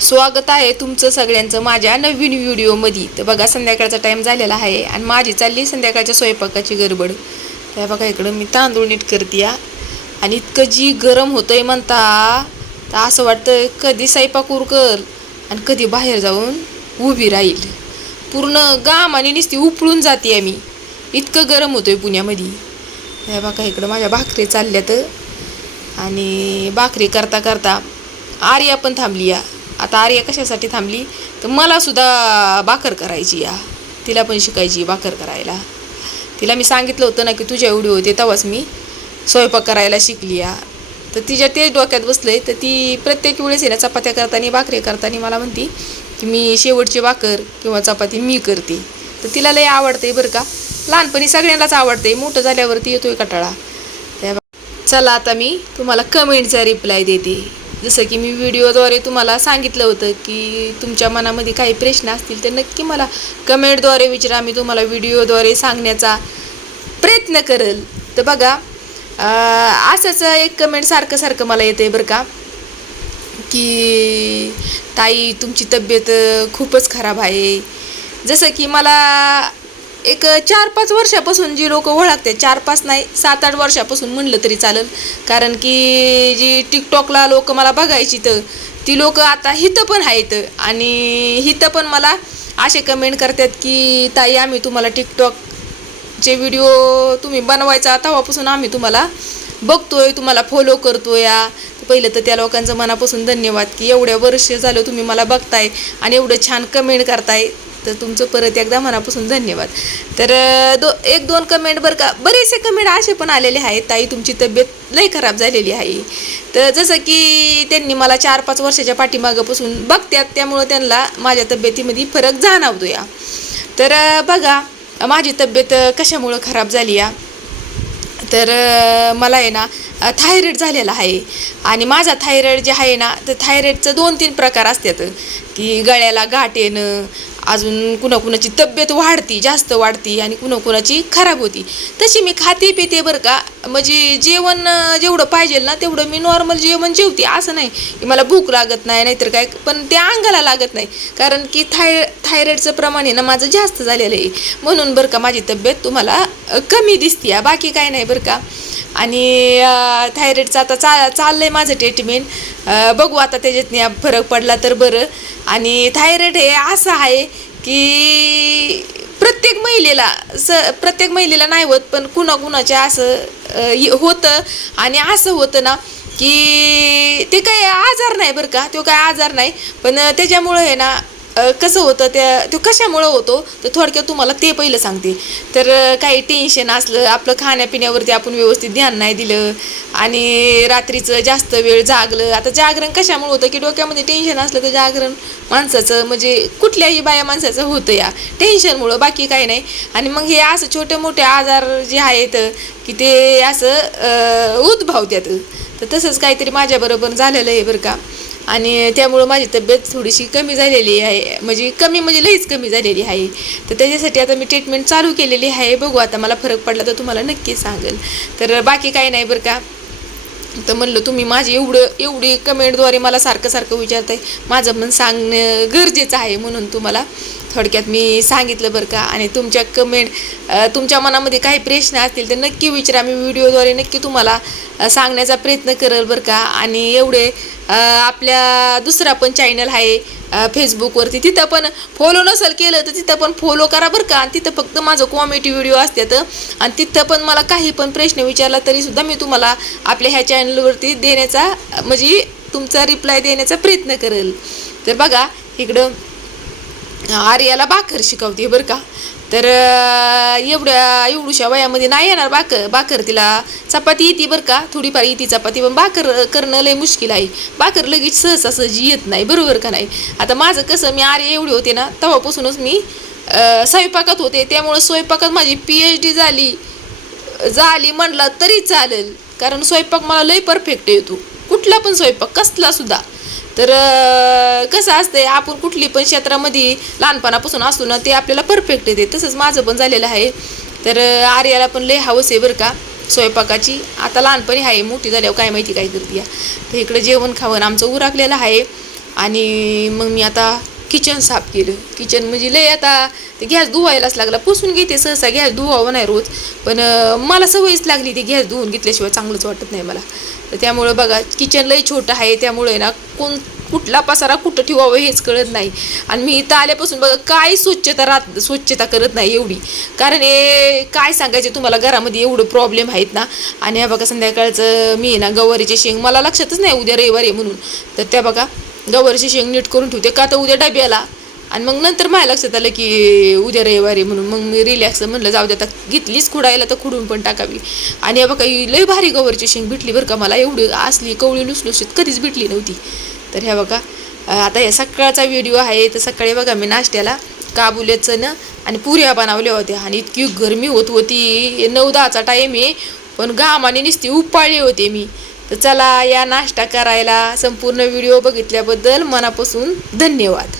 स्वागत आहे तुमचं सगळ्यांचं माझ्या नवीन व्हिडिओमध्ये। तर बघा संध्याकाळचा टाइम झालेला आहे आणि माझी चालली संध्याकाळच्या स्वयंपाकाची गडबड। तर बघा इकडं मी तांदूळ नीट करते आणि इतकं जी गरम होतंय म्हणता, तर असं वाटतं कधी स्वयंपाक उरकल आणि कधी बाहेर जाऊन उभी राहील। पूर्ण घामाने नुसती उपळून जाते आम्ही, इतकं गरम होतंय पुण्यामध्ये। तर बघा इकडं माझ्या भाकरी चालल्यात आणि भाकरी करता करता आर्या पण थांबली आता आर्या कशासाठी थांबली तर मला सुद्धा भाकर करायची तिला पण शिकायची भाकर करायला। तिला मी सांगितलं होतं ना की तुझ्या एवढी होते तेव्हाच मी स्वयंपाक करायला शिकली तर तिच्या तेच डोक्यात बसलंय। तर ती प्रत्येक वेळेस आहे ना चपात्या करताना भाकरी करताना मला म्हणती की मी शेवटची भाकर किंवा चपाती मी करते। तर तिला लय आवडते बरं का, लहानपणी सगळ्यांनाच आवडते, मोठं झाल्यावरती येतोय कंटाळा। चला आता मी तुम्हाला कमेंटचा रिप्लाय देते। जसं की मी व्हिडिओद्वारे तुम्हाला सांगितलं होतं की तुमच्या मनामध्ये काही प्रश्न असतील तर नक्की मला कमेंटद्वारे विचारा, मी तुम्हाला व्हिडिओद्वारे सांगण्याचा प्रयत्न करेल। तर बघा असंच एक कमेंट सारखं मला येते बरं का की ताई तुमची तब्येत खूपच खराब आहे। जसं की मला एक 4-5 वर्षापासून जी लोक ओळखते, 4-5 नाही 7-8 वर्षापासून म्हणलं तरी चालेल, कारण की जी टिकटॉकला लोक मला बघायची तर ती लोक आता हिथं पण आहेत आणि हिथं पण मला असे कमेंट करतात की ताई आम्ही तुम्हाला टिकटॉकचे व्हिडिओ तुम्ही बनवायचा तेव्हापासून आम्ही तुम्हाला बघतोय, तुम्हाला फॉलो करतोय पहिलं तर त्या लोकांचं मनापासून धन्यवाद की एवढ्या वर्ष झालं तुम्ही मला बघताय आणि एवढं छान कमेंट करताय, तर तुमचं परत एकदा मनापासून धन्यवाद। तर 1-2 कमेंट बरं का, बरेचसे कमेंट असे पण आलेले आहेत ताई तुमची तब्येत लई खराब झालेली आहे। तर जसं की त्यांनी मला 4-5 वर्षाच्या पाठीमागापासून बघतात, त्यामुळं त्यांना माझ्या तब्येतीमध्ये फरक जाणवतो तर बघा माझी तब्येत कशामुळं खराब झाली तर मला आहे ना थायरॉईड झालेला आहे आणि माझा थायरॉईड जे आहे ना तर थायरॉईडचं 2-3 प्रकार असतात की गळ्याला गाठ येणं, अजून कुणाकुणाची तब्येत वाढती जास्त वाढती आणि कुणाकुणाची खराब होती। तशी मी खाते पिते बरं का, म्हणजे जेवण जेवढं पाहिजे ना तेवढं मी नॉर्मल जेवण जेवते, असं नाही की मला भूक लागत नाही नाहीतर काय, पण ते अंगाला लागत नाही कारण की थायरॉईडचं प्रमाण आहे ना माझं जास्त झालेलं आहे, म्हणून बरं का माझी तब्येत तुम्हाला कमी दिसते बाकी काय नाही बरं का। आणि थायरॉईडचं आता चाललंय माझं ट्रीटमेंट, बघू आता त्याच्यात फरक पडला तर बरं। आणि थायरॉईड हे असं आहे की प्रत्येक महिलेला नाही होत, पण कुणाकुणाच्या असं होतं आणि असं होतं ना की ते काही आजार नाही बरं का, तो काय आजार नाही, पण त्याच्यामुळं आहे ना कसं होतं तो कशामुळं होतो तर थोडक्यात तुम्हाला ते पहिलं सांगते। तर काही टेन्शन असलं, आपलं खाण्यापिण्यावरती आपण व्यवस्थित ध्यान नाही दिलं आणि रात्रीचं जास्त वेळ जागलं, आता जागरण कशामुळे होतं की डोक्यामध्ये टेन्शन असलं तर जागरण माणसाचं म्हणजे कुठल्याही बाया माणसाचं होतं टेन्शनमुळं, बाकी काही नाही। आणि मग हे असं छोटे मोठे आजार जे आहेत की ते असं उद्भवतात, तर तसंच काहीतरी माझ्याबरोबर झालेलं आहे बरं का। आणि त्यामुळं माझी तब्येत थोडीशी कमी झालेली आहे, म्हणजे लईच कमी झालेली आहे। तर त्याच्यासाठी आता मी ट्रीटमेंट चालू केलेली आहे, बघू आता मला फरक पडला तर तुम्हाला नक्की सांगेल। तर बाकी काही नाही बरं का, तर म्हणलं तुम्ही माझी एवढी कमेंटद्वारे मला सारखं विचारताय, माझं मन सांगणं गरजेचं आहे म्हणून तुम्हाला थोडक्यात मी सांगितलं बरं का। आणि तुमच्या तुमच्या मनामध्ये काही प्रश्न असतील तर नक्की विचारा, मी व्हिडिओद्वारे नक्की तुम्हाला सांगण्याचा प्रयत्न करेल बरं का। आणि एवढे आपल्या दुसरा पण चॅनल आहे फेसबुकवरती, तिथं पण फॉलो नसेल केलं तर तिथं पण फॉलो करा बरं का। आणि तिथं फक्त माझं कॉमेडी व्हिडिओ असतात आणि तिथं पण मला काही पण प्रश्न विचारला तरीसुद्धा मी तुम्हाला आपल्या ह्या चॅनलवरती देण्याचा म्हणजे तुमचा रिप्लाय देण्याचा प्रयत्न करेल। तर बघा इकडं आर्याला भाकर शिकवते बरं का, तर एवढ्या वयामध्ये नाही येणार भाकर तिला चपाती येते बरं का, थोडीफार येते चपाती, पण भाकर करणं लय मुश्किल आहे, भाकर लगेच सहजी येत नाही, बरोबर का नाही। आता माझं कसं, मी आर्या एवढी होते ना तेव्हापासूनच मी स्वयंपाकात होते, त्यामुळं स्वयंपाकात माझी PhD झाली म्हणलं तरी चालेल, कारण स्वयंपाक मला लय परफेक्ट येतो, कुठला पण स्वयंपाक कसला सुद्धा। तर कसं असतंय आपण कुठली पण क्षेत्रामध्ये लहानपणापासून असतो ना ते आपल्याला परफेक्ट येते, तसंच माझं पण झालेलं आहे। तर आर्याला पण लय हवस आहे बरं का स्वयंपाकाची, आता लहानपणी आहे, मोठी झाल्यावर काय माहिती काय करते तर इकडे जेवण खावण आमचं उरकलेलं आहे आणि मग मी आता किचन साफ केलं. किचन म्हणजे लय आता ते गॅस धुवायलाच लागला. पुसून घेते सहसा, गॅस धुवावं नाही रोज, पण मला सवयच लागली ती गॅस धुवून घेतल्याशिवाय चांगलंच वाटत नाही मला. तर त्यामुळं बघा किचन लय छोटं आहे, त्यामुळे ना कुठला पसारा कुठं ठेवावं हेच कळत नाही. आणि मी इथं आल्यापासून बघा काय स्वच्छता करत नाही एवढी, कारण हे काय सांगायचे तुम्हाला, घरामध्ये एवढं प्रॉब्लेम आहेत ना. आणि बघा संध्याकाळचं मी ना गवारीचे शेंग, मला लक्षातच नाही उद्या रविवार आहे म्हणून, तर त्या बघा गवारीचे शेंग नीट करून ठेवते का तर उद्या डब्याला. आणि मग नंतर माझ्या लक्षात आलं की उद्या रविवारी म्हणून मग मी रिलॅक्स म्हणलं जाऊ दे, आता घेतलीच खुडायला तर खुडून पण टाकावी. आणि बघा लय भारी गवारीची शेंग भेटली बरं का मला, एवढी असली कवळी लुसलुशीत कधीच भेटली नव्हती. तर ह्या बघा आता या सकाळचा व्हिडिओ आहे. तर सकाळी बघा मी नाश्त्याला काबुल्याचं ना आणि पुऱ्या बनवल्या होत्या, आणि इतकी गरमी होत होती, 9-10चा टाईम आहे, पण घामाने नुसती उपाळले होते मी. तर चला या नाश्ता करायला. संपूर्ण व्हिडिओ बघितल्याबद्दल मनापासून धन्यवाद.